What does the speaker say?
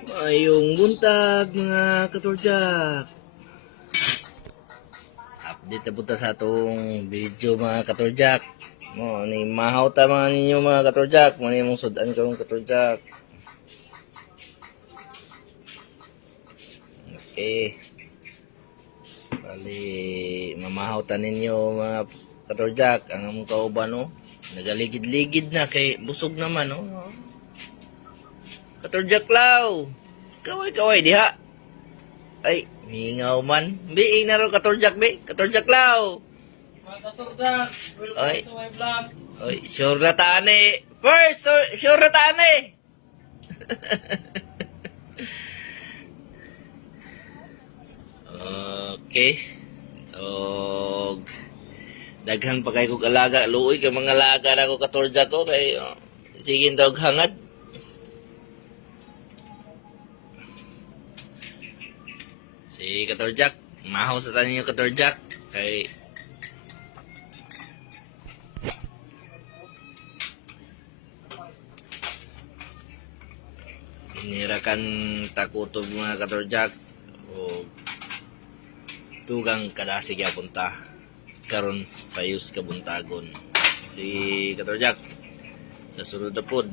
Mayong buntag mga katurjak. Update na punta sa atong video mga katurjak. Mo ni mahaw ta mga ninyo mga katurjak. Mo ni mong sudan karong katurjak. Okay. Bali, mamahaw ta ninyo mga katurjak. Ang among kauban no. Nagaligid-ligid na kay busog naman no. Katurjak law. Kaway-kaway diha. Ay, mingaw man. Biing na ro katurjak be. Katurjak law. Mga katurjak, welcome Ay. to my vlog. Oy, sure na tani. First, sure, sure na tani. okay. Og daghan pa kay kog alaga, luoy kay mga alaga na ko katurja ko kay oh, sige daw hangad. Si katurjak, mahaw sa tanin yung katurjak kay Inirakan takutob mga katorjak o tugang kadasi kaya punta. Karon sayus kabuntagon. Si katorjak sa sunod na pod